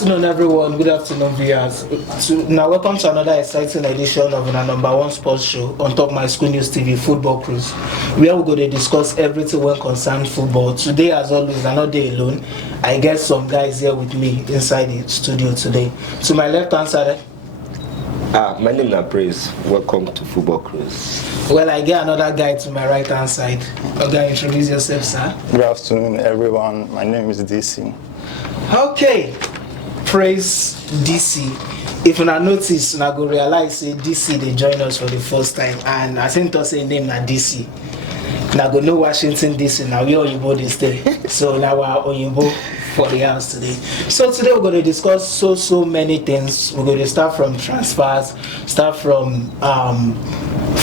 afternoon, everyone. Good afternoon, viewers. Now, welcome to another exciting edition of our number one sports show on Top My School News TV Football Cruise, where we're going to discuss everything when concerned football. Today, as always, I'm not there alone. I get some guys here with me inside the studio today. To my left hand side. My name is Praise. Welcome to Football Cruise. Well, I get another guy to my right hand side. Okay, introduce yourself, sir. Good afternoon, everyone. My name is DC. Okay, Praise DC. If you not notice, you go realize DC they join us for the first time, and I think to say name na DC. Now go know Washington DC. Now we Oyinbo they stay. So now we're Oyinbo for the house today. So today we're going to discuss so many things. We're going to start from transfers, start from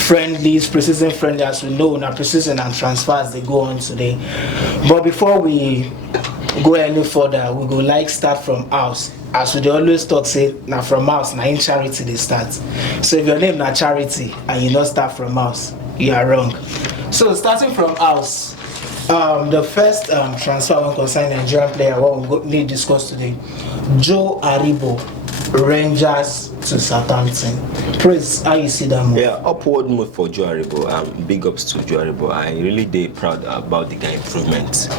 friendlies, preseason friendly. As we know, now preseason and transfers they go on today. But before we go any further, we go like start from house. As we always talk, say now from house, now in charity they start. So if your name na charity and you not start from house, you are wrong. So starting from house, the first transfer when concern Nigerian player what we need to discuss today, Joe Aribo, Rangers to Southampton. Praise, how you see that move? Yeah, upward move for Joe Aribo. Big ups to Joe Aribo. I really dey proud about the guy improvement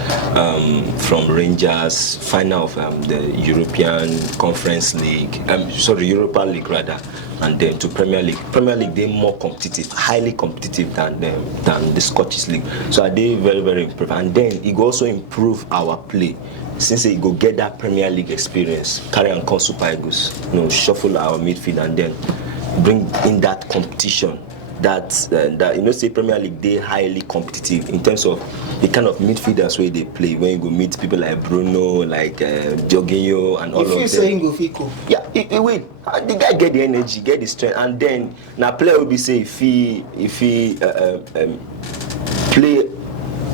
from Rangers, final of the European Conference League, Europa League rather, and then to Premier League. Premier League they more competitive, highly competitive than the Scottish League. So I dey very impressed. And then he go also improve our play. Since he go get that Premier League experience, carry and come Super Eagles, shuffle our midfield and then bring in that competition. That say Premier League they highly competitive in terms of the kind of midfielders where they play. When you go meet people like Bruno, like Jorginho, and all of them. If you say go Fico, yeah, wait, the guy get the energy, get the strength, and then now player will be say if he play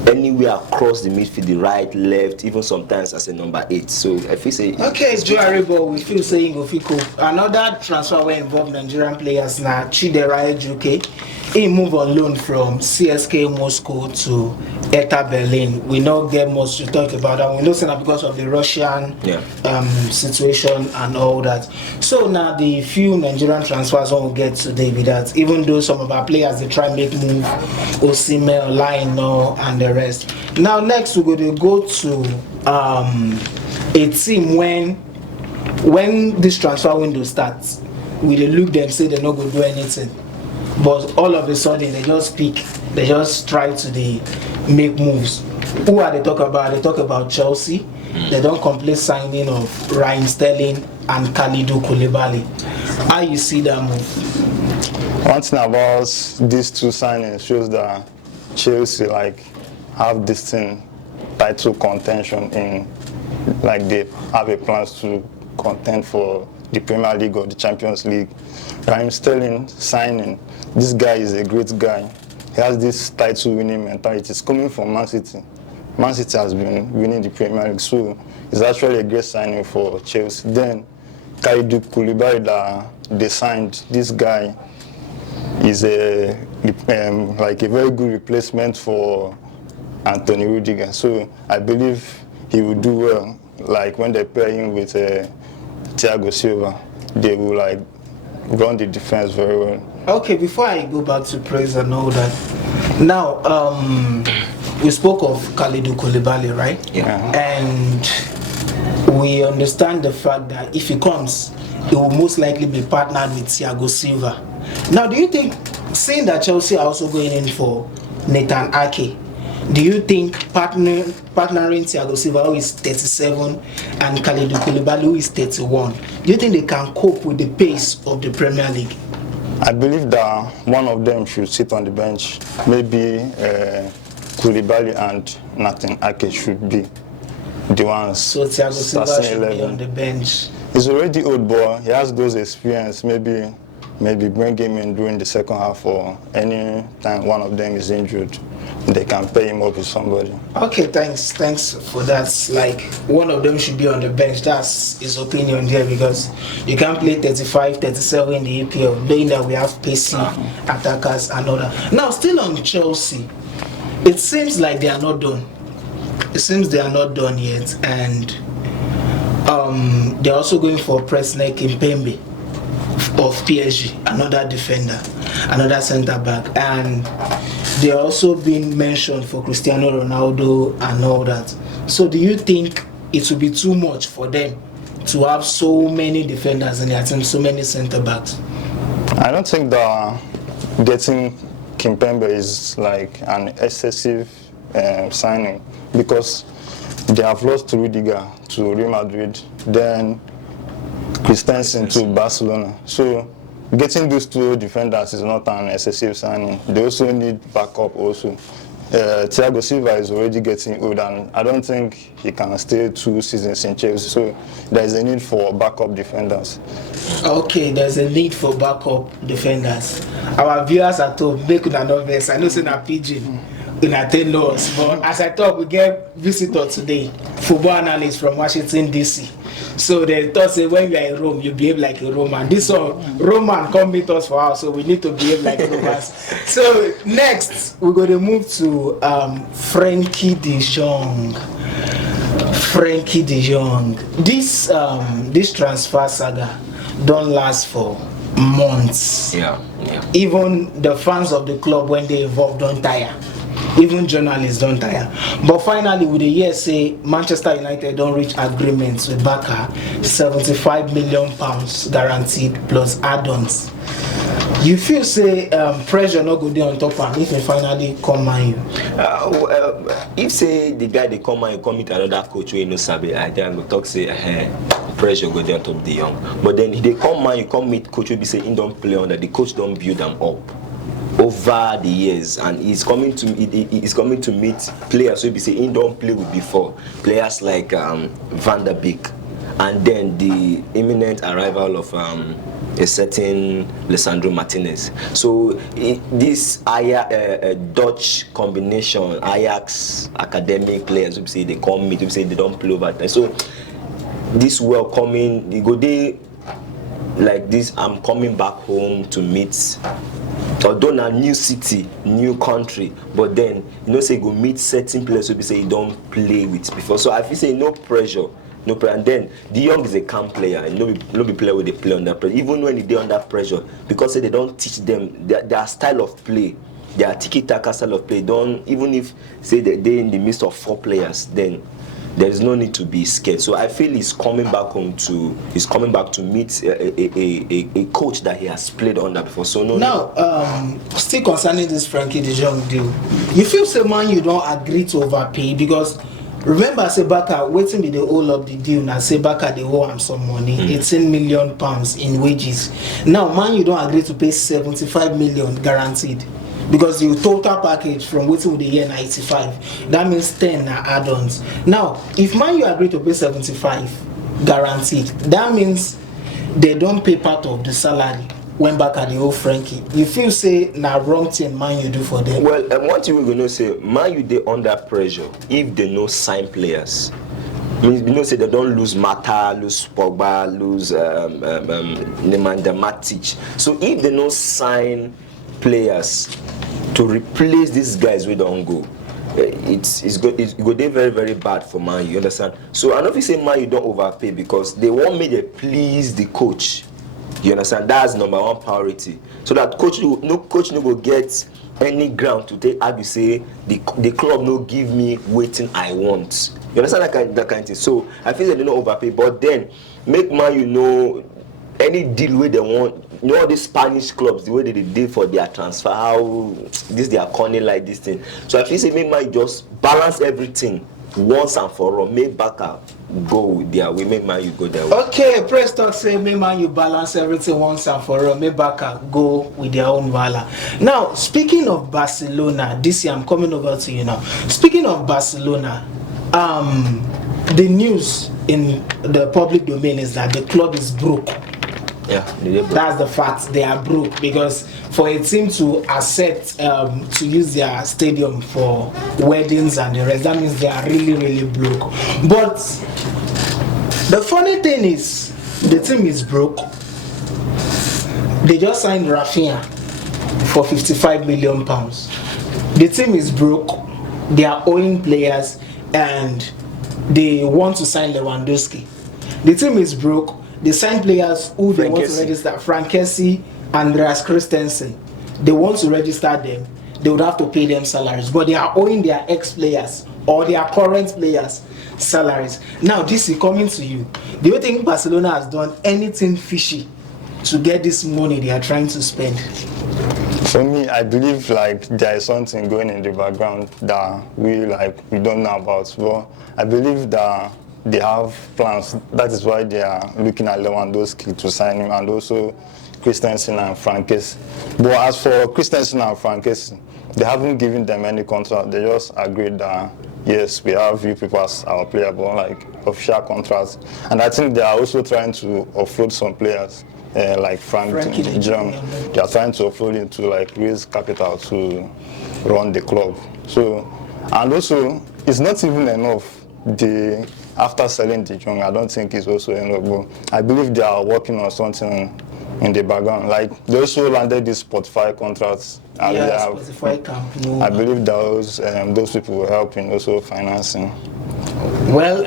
anywhere across the midfield, the right, left, even sometimes as a number 8. So if you say okay, Joe Aribo, we feel saying go Fico. Another transfer where involved Nigerian players now Chidera Ejuke. He moved on loan from CSK Moscow to Hertha Berlin. We not get much to talk about that. We know that because of the Russian situation and all that. So now the few Nigerian transfers we get today with that. Even though some of our players they try make move, Osimhen, Lino, and the rest. Now next we're going to go to a team when this transfer window starts, we dey look them say they're not going to do anything. But all of a sudden they just pick, they just try to make moves. Who are they talk about? They talk about Chelsea. They don't complete signing of Raheem Sterling and Kalidou Koulibaly. How you see that move? One thing about these two signings shows that Chelsea have this title contention in, they have a plans to contend for the Premier League or the Champions League. Raheem Sterling signing, this guy is a great guy. He has this title winning mentality. It's coming from Man City. Man City has been winning the Premier League, so it's actually a great signing for Chelsea. Then Kalidou Koulibaly that they signed, this guy is a very good replacement for Anthony Rudiger. So I believe he will do well. When they pair him with Thiago Silva, they will run the defense very well. Okay, before I go back to praise and all that, now we spoke of Kalidou Koulibaly, right? Yeah. And we understand the fact that if he comes, he will most likely be partnered with Thiago Silva. Now, do you think, seeing that Chelsea are also going in for Nathan Ake, do you think partnering Thiago Silva, who is 37, and Kalidou Koulibaly, who is 31, do you think they can cope with the pace of the Premier League? I believe that one of them should sit on the bench. Maybe Koulibaly and Nathan Ake should be the ones. So Thiago Silva should 11. be on the bench. He's already old boy. He has those experience. Maybe bring him in during the second half, or any time one of them is injured, they can pair him up with somebody. Okay, thanks for that. One of them should be on the bench. That's his opinion there, because you can't play 35, 37 in the EPL, knowing that we have pacey attackers and all that. Now, still on Chelsea, it seems like they are not done. It seems they are not done yet, and They're also going for Presnel Kimpembe of PSG, another defender, another centre back, and they're also being mentioned for Cristiano Ronaldo and all that. So do you think it will be too much for them to have so many defenders in their team, so many centre backs? I don't think that getting Kimpembe is like an excessive signing, because they have lost Rudiger to Real Madrid, then Christensen to Barcelona. So getting those two defenders is not an excessive signing. They also need backup also. Thiago Silva is already getting old, and I don't think he can stay 2 seasons in Chelsea. So there is a need for backup defenders. Okay, there's a need for backup defenders. Our viewers at home, make una no vex. I know say na pidgin, una tell us, but as I talk, we get visitor today, football analyst from Washington DC. So they thought say when you are in Rome, you behave like a Roman. This one, Roman come meet us for us, so we need to behave like Romans. So next, we're going to move to Frenkie de Jong. Frenkie de Jong. This transfer saga don't last for months. Yeah. Even the fans of the club, when they involved, don't tire. Even journalists don't tire. But finally, with the year say Manchester United don't reach agreements with Barca, £75 million guaranteed plus add-ons. You feel say pressure not go there on top and if they finally come Man U? If say the guy they come and come meet another coach where you know sabi, I think I go talk say pressure go there on top the young. But then if they come Man, you come meet coach will be say he don't play under the coach don't build them up over the years, and he's coming to meet players who be say he don't play with before, players like Van der Beek, and then the imminent arrival of a certain Lisandro Martinez. So this Dutch combination, Ajax academic players who say they come meet, who say they don't play over time. So this welcoming, they go there like this. I'm coming back home to meet. Although a new city, new country, but then you know say go meet certain players who be say you don't play with before. So I feel say no pressure. And then De Jong is a calm player. No be player where they play under pressure. Even when they under pressure, because say they don't teach them their style of play, their tiki-taka style of play. Don't even if say they're in the midst of 4 players, then there is no need to be scared. So I feel he's coming back to meet a coach that he has played under before. So now, still concerning this Frenkie de Jong deal, you feel say Man you don't agree to overpay? Because remember Sebaka waiting with the whole of the deal now. Sebaka they owe him some money, £18 million in wages. Now Man you don't agree to pay 75 million guaranteed. Because the total package from waiting with the year 95, that means 10 are add-ons. Now, if Man you agree to pay 75 guaranteed, that means they don't pay part of the salary when back at the old Frankie. You feel say na wrong thing Man you do for them? Well, what you gonna say, Man you they under pressure if they no sign players. You know, say they don't lose Mata, lose Pogba, lose Nemanja Matic. So if they no sign players to replace these guys we don't go, it's go there very, very bad for Man, you understand? So I don't think say Man you don't overpay because they want me to please the coach. You understand? That's number one priority. So that no coach no go get any ground to take argue say the club no give me waiting I want. You understand that kind of thing? So I feel that they don't overpay, but then make Man you know any deal where they want. You know all these Spanish clubs, the way they did for their transfer, how this they are calling like this thing. So I feel say make Man just balance everything once and for all. Make Barca go their way, make Man you go their way. Okay, press talk say make Man you balance everything once and for all. Make Barca go with their own valor. Now, speaking of Barcelona, this year I'm coming over to you now. Speaking of Barcelona, the news in the public domain is that the club is broke. Yeah, that's the fact. They are broke because for a team to accept to use their stadium for weddings and the rest, that means they are really, really broke. But the funny thing is, the team is broke. They just signed Rafinha for £55 million. The team is broke. They are owing players and they want to sign Lewandowski. The team is broke. They sign players who they want to register. Frank Kessie, Andreas Christensen. They want to register them. They would have to pay them salaries, but they are owing their ex-players or their current players salaries. Now this is coming to you. Do you think Barcelona has done anything fishy to get this money they are trying to spend? For me, I believe like there is something going in the background that we don't know about. But I believe that they have plans. That is why they are looking at Lewandowski to sign him, and also Christensen and Frankes. But as for Christensen and Frankes, they haven't given them any contract. They just agreed that yes, we have you people as our player, but like official contracts. And I think they are also trying to offload some players, like Frankie de Jong. They are trying to offload him to like raise capital to run the club. So, and also it's not even enough. After selling de Jong, I don't think it's also enough. But I believe they are working on something in the background. Like they also landed these Spotify contracts. And Spotify Camp Nou. I believe those people will help in also financing. Well,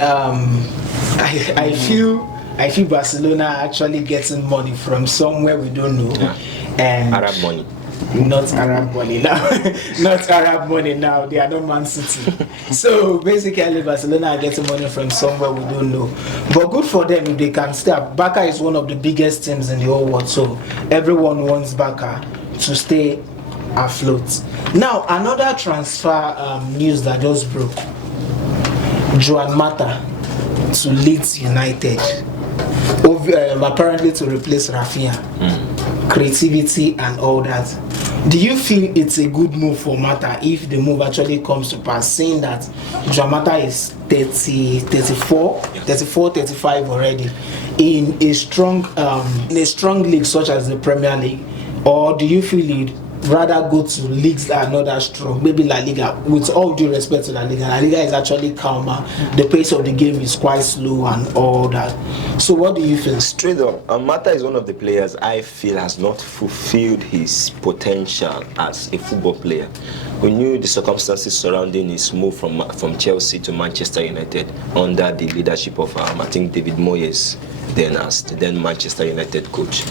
I feel Barcelona actually getting money from somewhere we don't know. Yeah. And Arab money. Not Arab money now. Not Arab money now. They are not Man City. So basically, Barcelona are getting money from somewhere we don't know. But good for them if they can stay up. Barca is one of the biggest teams in the whole world. So everyone wants Barca to stay afloat. Now, another transfer news that just broke. Joan Mata to Leeds United. Apparently to replace Rafinha. Creativity and all that. Do you feel it's a good move for Mata if the move actually comes to pass, saying that Joan Mata is 34, 35 already in a strong league such as the Premier League? Or do you feel it rather go to leagues that are not that strong, maybe La Liga? With all due respect to La Liga is actually calmer. The pace of the game is quite slow and all that. So what do you feel? Straight up, Mata is one of the players I feel has not fulfilled his potential as a football player. We knew the circumstances surrounding his move from Chelsea to Manchester United under the leadership of I think David Moyes, then Manchester United coach.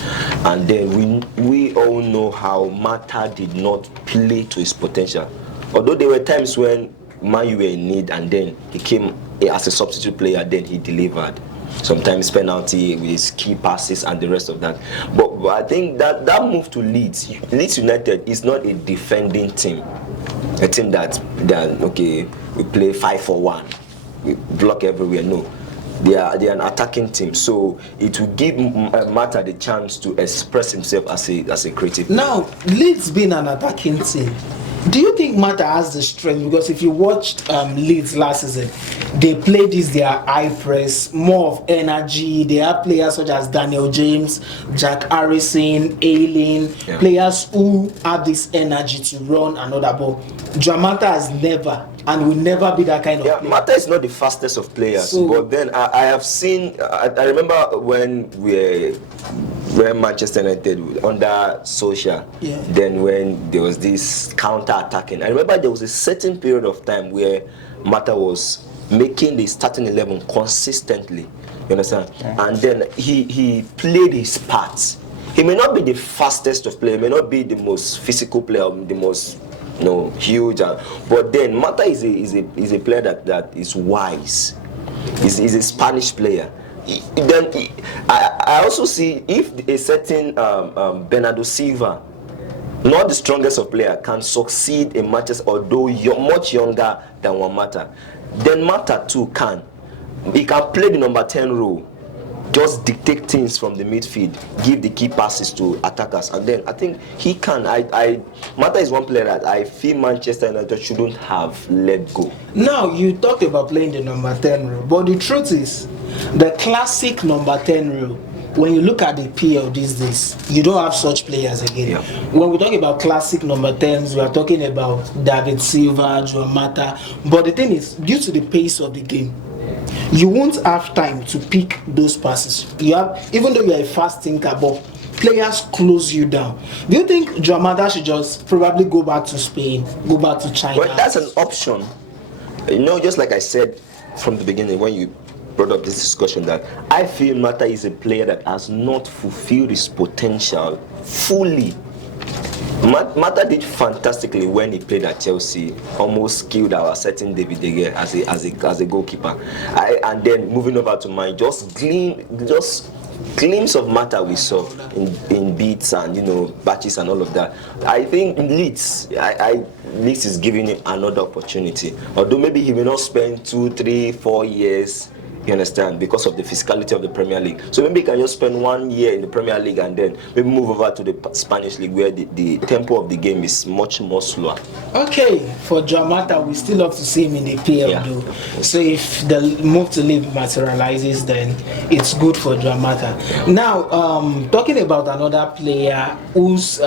And then we all know how Mata did not play to his potential. Although there were times when Man U were in need and then he came as a substitute player, then he delivered. Sometimes penalty with his key passes and the rest of that. But I think that move to Leeds United is not a defending team. A team that we play 5-4-1, we block everywhere. No. They are an attacking team, so it will give Mata the chance to express himself as a creative. Now, Leeds being an attacking team, do you think Mata has the strength? Because if you watched Leeds last season, they played their high press, more of energy. They have players such as Daniel James, Jack Harrison, Ayling, players who have this energy to run another ball. Joan Mata has never and will never be that kind of player. Mata is not the fastest of players, but then I have seen. I remember when we were Manchester United under Solskjaer. Yeah. Then when there was this counter-attacking, I remember there was a certain period of time where Mata was making the starting 11 consistently. You understand? Yeah. And then he played his parts. He may not be the fastest of players, may not be the most physical player, the most huge, but then Mata is a player that is wise. He's a Spanish player. I also see if a certain Bernardo Silva, not the strongest of players, can succeed in matches, although much younger than Mata, then Mata too can. He can play the number 10 role. Just dictate things from the midfield, give the key passes to attackers, and then I think he can. Mata is one player that I feel Manchester United shouldn't have let go. Now you talked about playing the number 10 role, but the truth is, the classic number 10 role, when you look at the PL these days, you don't have such players again. Yeah. When we talk about classic number 10s, we are talking about David Silva, Joan Mata, but the thing is, due to the pace of the game, you won't have time to pick those passes. Even though you're a fast thinker, but players close you down. Do you think Joan Mata should just probably go back to Spain, go back to China? Well, that's an option. Just like I said from the beginning, when you brought up this discussion that I feel Mata is a player that has not fulfilled his potential fully. Mata did fantastically when he played at Chelsea, almost killed our certain David De Gea as a goalkeeper. And then moving over to mine, just glimpse of Mata we saw in beats and batches and all of that. I think Leeds, Leeds is giving him another opportunity. Although maybe he will not spend 2, 3, 4 years. You understand? Because of the physicality of the Premier League. So maybe he can just spend 1 year in the Premier League and then maybe move over to the Spanish League where the tempo of the game is much more slower. Okay, for Dramata, we still have to see him in the PL though. So if the move to leave materializes, then it's good for Dramata. Now, talking about another player whose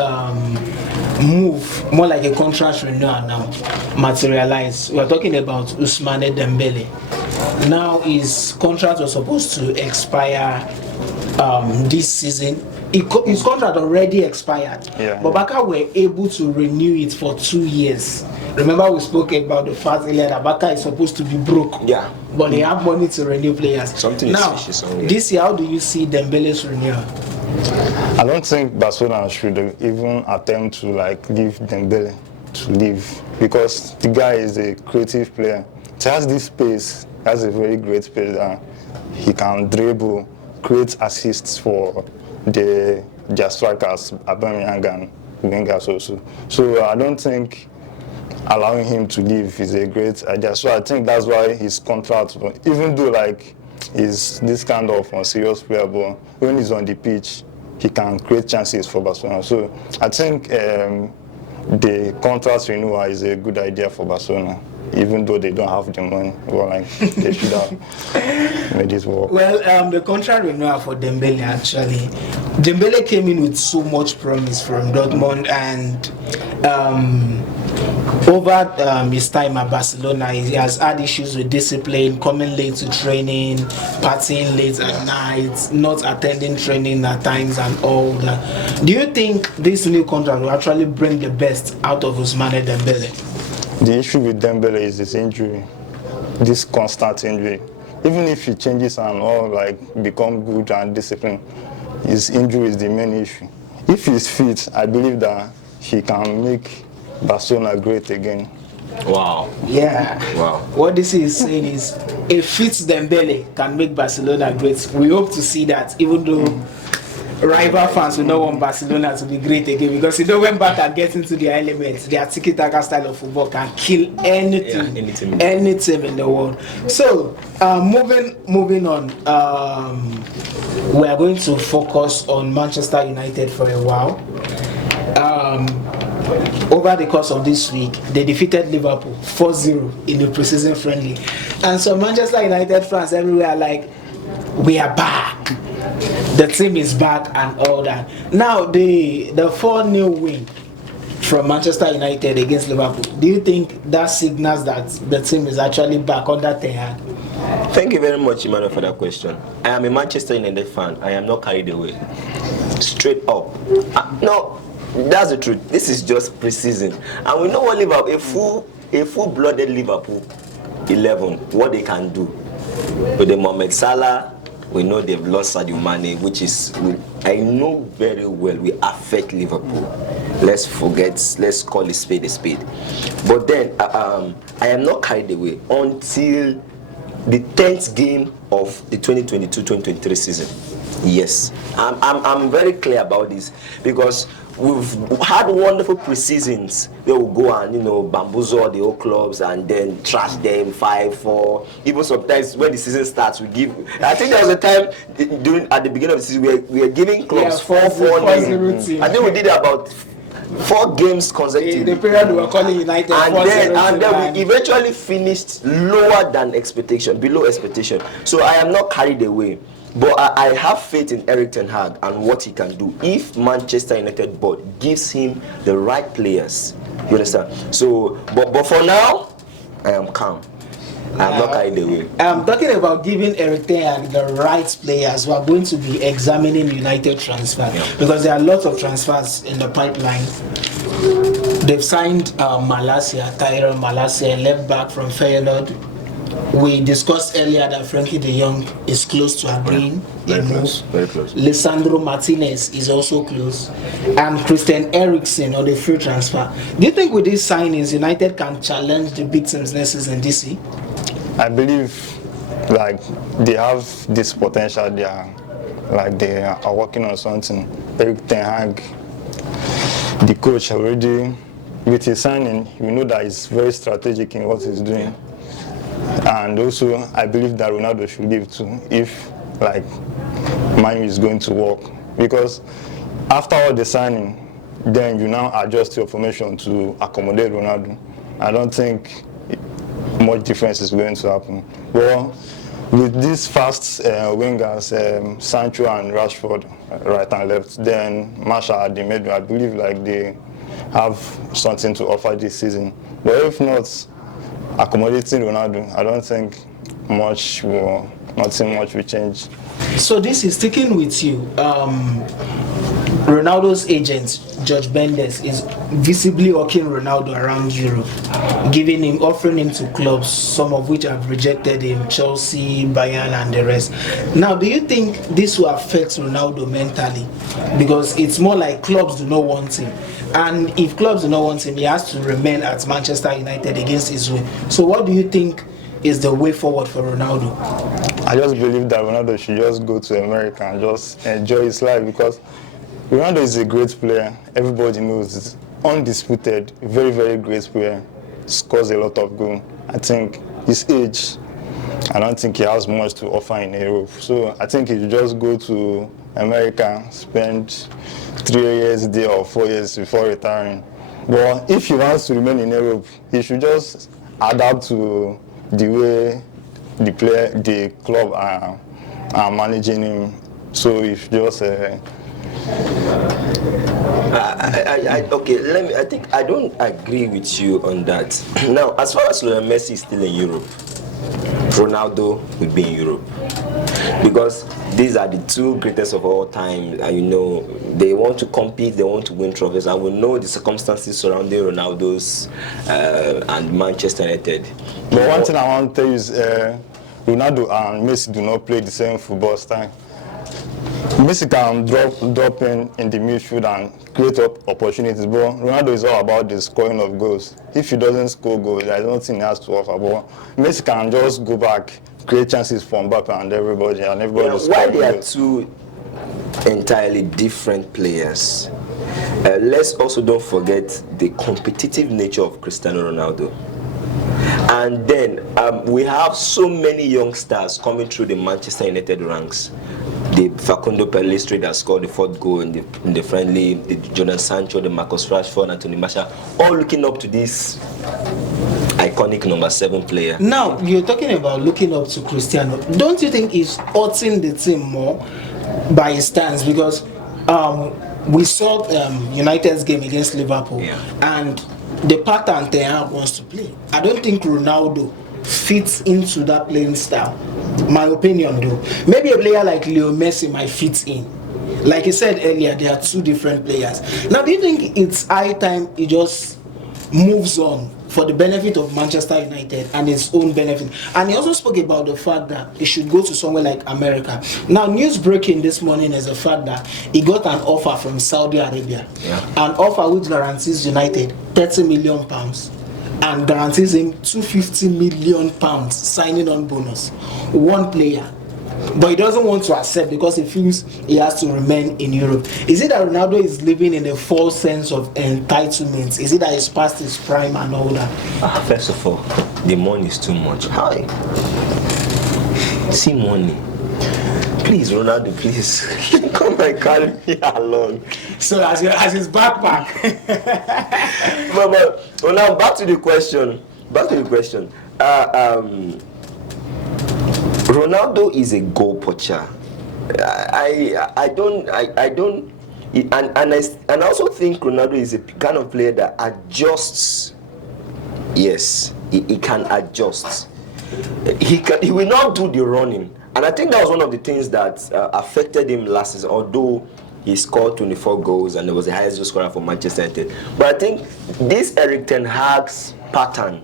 move, more like a contract renewal now, materialized. We are talking about Ousmane Dembele. Now his contract was supposed to expire this season. His contract already expired, but Barca were able to renew it for 2 years. Remember we spoke about the fact earlier that Barca is supposed to be broke, but they have money to renew players. Something now, is this year, how do you see Dembele's renewal? I don't think Barcelona should even attempt to leave Dembele to leave, because the guy is a creative player. He has this pace, has a very great pace, and he can dribble, create assists for their strikers, Aubameyang and Wingers also. So I don't think allowing him to leave is a great idea. So I think that's why his contract, even though he's this kind of serious player, but when he's on the pitch, he can create chances for Barcelona. So I think the contract renewal is a good idea for Barcelona, even though they don't have the money. Well, they should have made it work. Well, the contract renewal for Dembele, actually, Dembele came in with so much promise from Dortmund, and over his time at Barcelona, he has had issues with discipline, coming late to training, partying late at night, not attending training at times and all that. Do you think this new contract will actually bring the best out of Ousmane Dembele? The issue with Dembele is his injury, this constant injury. Even if he changes and all become good and disciplined, his injury is the main issue. If he's fit, I believe that he can make Barcelona great again. Wow. Yeah. Wow. What this is saying is, a fit Dembele can make Barcelona great. We hope to see that, even though rival fans will not want Barcelona to be great again, because when Barca gets into their elements, their tiki-taka style of football can kill anything, any team in the world. So, moving on, we are going to focus on Manchester United for a while. Over the course of this week, they defeated Liverpool 4-0 in the preseason friendly, and so Manchester United fans everywhere are we are back. The team is back and all that. Now the 4-0 win from Manchester United against Liverpool, do you think that signals that the team is actually back under Ten Hag? Thank you very much, Emmanuel, for that question. I am a Manchester United fan. I am not carried away. Straight up. No, that's the truth. This is just preseason, and we know what Liverpool, a full-blooded Liverpool 11, what they can do with the Mohamed Salah. We know they've lost Sadio Mane, which is, I know very well, will affect Liverpool. Let's call a spade a spade. But then, I am not carried away until the 10th game of the 2022-2023 season. Yes, I'm very clear about this, because we've had wonderful pre-seasons where we'll go and bamboozle the old clubs and then trash them 5-4. Even sometimes when the season starts, we give. I think there was a time at the beginning of the season we were giving clubs 4-4. I think we did about 4 games consecutive. The period we were calling United, and then we eventually finished lower than expectation, below expectation. So I am not carried away. But I have faith in Erik ten Hag and what he can do if Manchester United board gives him the right players. You understand? So, but for now, I am calm. I am not carried away. I'm talking about giving Erik ten Hag the right players. We are going to be examining United transfer, because there are lots of transfers in the pipeline. They've signed Tyrone Malacia, left back from Feyenoord. We discussed earlier that Frankie de Jong is close to agreeing. Very close. Very close. Lisandro Martinez is also close, and Christian Eriksen on the free transfer. Do you think with these signings, United can challenge the big teams next season, DC? I believe like they have this potential. They are working on something. Eric Ten Hag, the coach, already with his signing, we know that he's very strategic in what he's doing. And also, I believe that Ronaldo should leave too if like Man U is going to work, because after all the signing, then you now adjust your formation to accommodate Ronaldo. I don't think much difference is going to happen. Well, with these fast wingers, Sancho and Rashford, right and left, then Marshall at the middle, I believe like they have something to offer this season. But if not accommodating Ronaldo, I don't think nothing much will change. So this is sticking with you. Ronaldo's agent, George Bendes, is visibly walking Ronaldo around Europe, offering him to clubs, some of which have rejected him, Chelsea, Bayern, and the rest. Now, do you think this will affect Ronaldo mentally? Because it's more like clubs do not want him. And if clubs do not want him, he has to remain at Manchester United against his will. So what do you think is the way forward for Ronaldo? I just believe that Ronaldo should just go to America and just enjoy his life, because Ronaldo is a great player. Everybody knows it's undisputed, very, very great player. Scores a lot of goals. I think his age, I don't think he has much to offer in Europe. So I think he should just go to America, spend 3 years there or 4 years before retiring. But if he wants to remain in Europe, he should just adapt to the way the club are managing him. So if just okay, I think I don't agree with you on that. Now, as far as Lionel Messi is still in Europe, Ronaldo will be in Europe, because these are the two greatest of all time, and they want to compete, they want to win trophies, and we know the circumstances surrounding Ronaldo's and Manchester United. But one thing I want to tell you is Ronaldo and Messi do not play the same football style. Messi can drop in the midfield and create opportunities, but Ronaldo is all about the scoring of goals. If he doesn't score goals, I don't think he has to offer. But Messi can just go back, create chances for Mbappe and everybody Why they are two entirely different players? Let's also don't forget the competitive nature of Cristiano Ronaldo. And then we have so many young stars coming through the Manchester United ranks. The Facundo Pellistri that scored the 4th goal in the friendly, the Jadon Sancho, the Marcus Rashford, Anthony Martial, all looking up to this iconic number 7 player. Now, you're talking about looking up to Cristiano. Don't you think he's hurting the team more by his stance? Because we saw United's game against Liverpool, and the pattern Ten Hag wants to play. I don't think Ronaldo fits into that playing style. My opinion, though. Maybe a player like Leo Messi might fit in. Like I said earlier, they are two different players. Now, do you think it's high time he just moves on for the benefit of Manchester United and his own benefit? And he also spoke about the fact that he should go to somewhere like America. Now, news breaking this morning is the fact that he got an offer from Saudi Arabia. An offer which guarantees United £30 million and guarantees him £250 million signing on bonus. One player. But he doesn't want to accept because he feels he has to remain in Europe. Is it that Ronaldo is living in a false sense of entitlement? Is it that he's past his prime and all that? First of all, the money is too much. How? See money. Please, Ronaldo, please come and carry me along. So as his backpack. but now back to the question. Ronaldo is a goal poacher. I don't, and I also think Ronaldo is a kind of player that adjusts. Yes, he can adjust. He will not do the running. And I think that was one of the things that affected him last season, although he scored 24 goals and he was the highest goal scorer for Manchester United. But I think this Eric Ten Hag's pattern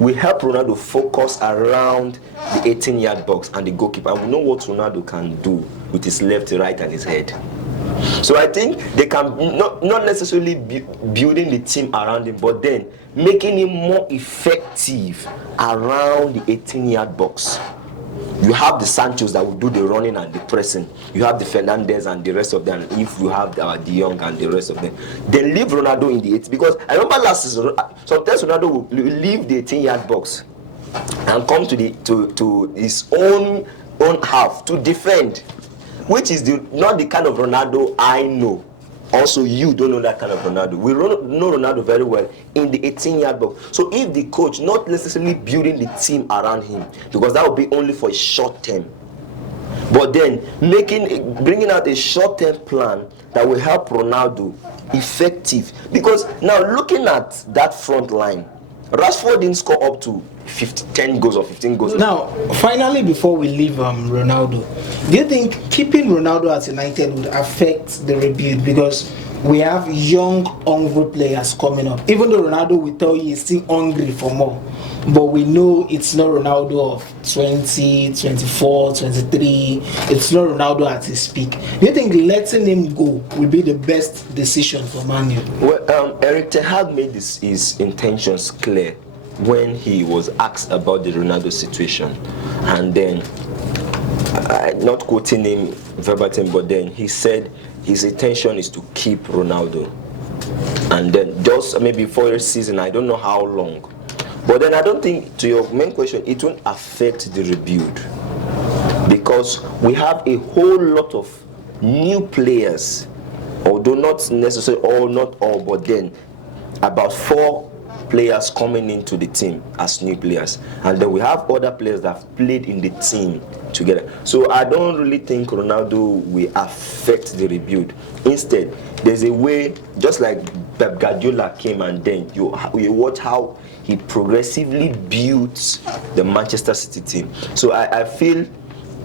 we help Ronaldo focus around the 18-yard box and the goalkeeper. And we know what Ronaldo can do with his left, right, and his head. So I think they can not necessarily building the team around him, but then making him more effective around the 18-yard box. You have the Sanchos that will do the running and the pressing. You have the Fernandez and the rest of them. If you have the De Jong and the rest of them, then leave Ronaldo in the 8. Because I remember last season, sometimes Ronaldo will leave the 18-yard box and come to his own half to defend, which is not the kind of Ronaldo I know. Also, you don't know that kind of Ronaldo. We know Ronaldo very well in the 18-yard box. So if the coach not necessarily building the team around him, because that would be only for a short term, but then bringing out a short-term plan that will help Ronaldo effective. Because now looking at that front line, Rashford didn't score up to 10 goals or 15 goals. Now, finally, before we leave Ronaldo, do you think keeping Ronaldo at United would affect the rebuild? Because we have young, hungry players coming up. Even though Ronaldo will tell you he's still hungry for more, but we know it's not Ronaldo of 20, 24, 23. It's not Ronaldo at his peak. Do you think letting him go will be the best decision for Man U? Well, Eric Ten Hag made his intentions clear when he was asked about the Ronaldo situation, and then not quoting him verbatim, but then he said his intention is to keep Ronaldo, and then just maybe for a season, I don't know how long, but then I don't think, to your main question, it won't affect the rebuild, because we have a whole lot of new players, although not necessarily all, not all, but then about 4 players coming into the team as new players, and then we have other players that have played in the team together. So I don't really think Ronaldo will affect the rebuild. Instead, there's a way, just like Pep Guardiola came, and then you watch how he progressively built the Manchester City team. So I feel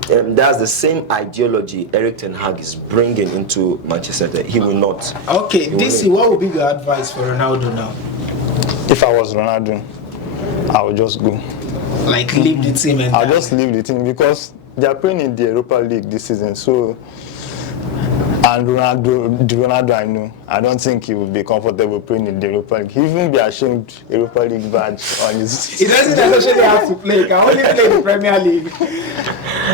that's the same ideology Eric Ten Hag is bringing into Manchester United. He will not. Okay, DC, what would be your advice for Ronaldo now? If I was Ronaldo, I would just go. Like leave the team and I'll just leave the team, because they are playing in the Europa League this season. So, and Ronaldo, I know, I don't think he will be comfortable playing in the Europa League. He will even be ashamed Europa League badge on his. He doesn't necessarily have to play. He can only play the Premier League.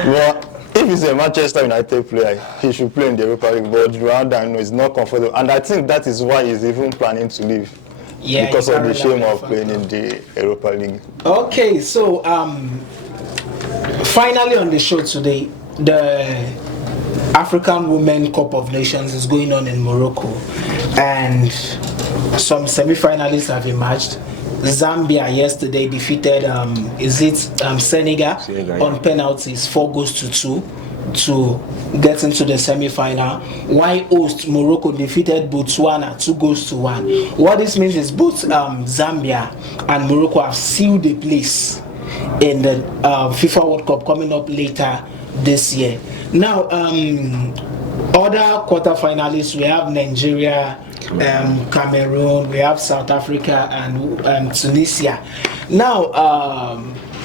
Well, if he's a Manchester United player, he should play in the Europa League. But Ronaldo, I know, is not comfortable, and I think that is why he's even planning to leave. Yeah, because of the shame of playing in the Europa League. Okay, so finally on the show today, the African Women Cup of Nations is going on in Morocco, and some semi-finalists have emerged. Zambia yesterday defeated Senegal on penalties, 4 goals to 2 to get into the semi-final. While host Morocco defeated Botswana 2 goals to 1. What this means is both Zambia and Morocco have sealed a place in the FIFA World Cup coming up later this year. Now, other quarter-finalists, we have Nigeria, Cameroon, we have South Africa and Tunisia. Now,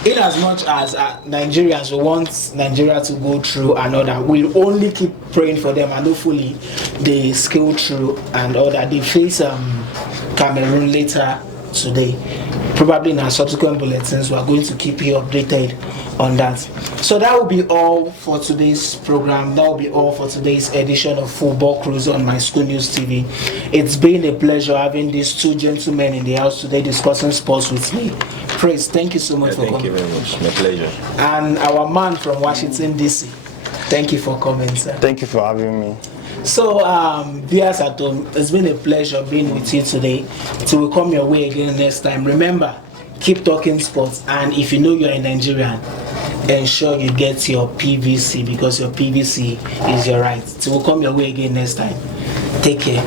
in as much as Nigerians want Nigeria to go through another, we'll only keep praying for them, and hopefully they scale through and all that. They face Cameroon later today. Probably in our subsequent bulletins, we are going to keep you updated on that. So that will be all for today's program. That will be all for today's edition of Football Cruise on My School News TV. It's been a pleasure having these 2 gentlemen in the house today discussing sports with me. Praise, thank you so much for coming. Thank you very much. My pleasure. And our man from Washington, D.C. Thank you for coming, sir. Thank you for having me. So, viewers at home, it's been a pleasure being with you today. Till we come your way again next time. Remember, keep talking sports, and if you know you're a Nigerian, ensure you get your PVC, because your PVC is your right. Till we come your way again next time. Take care.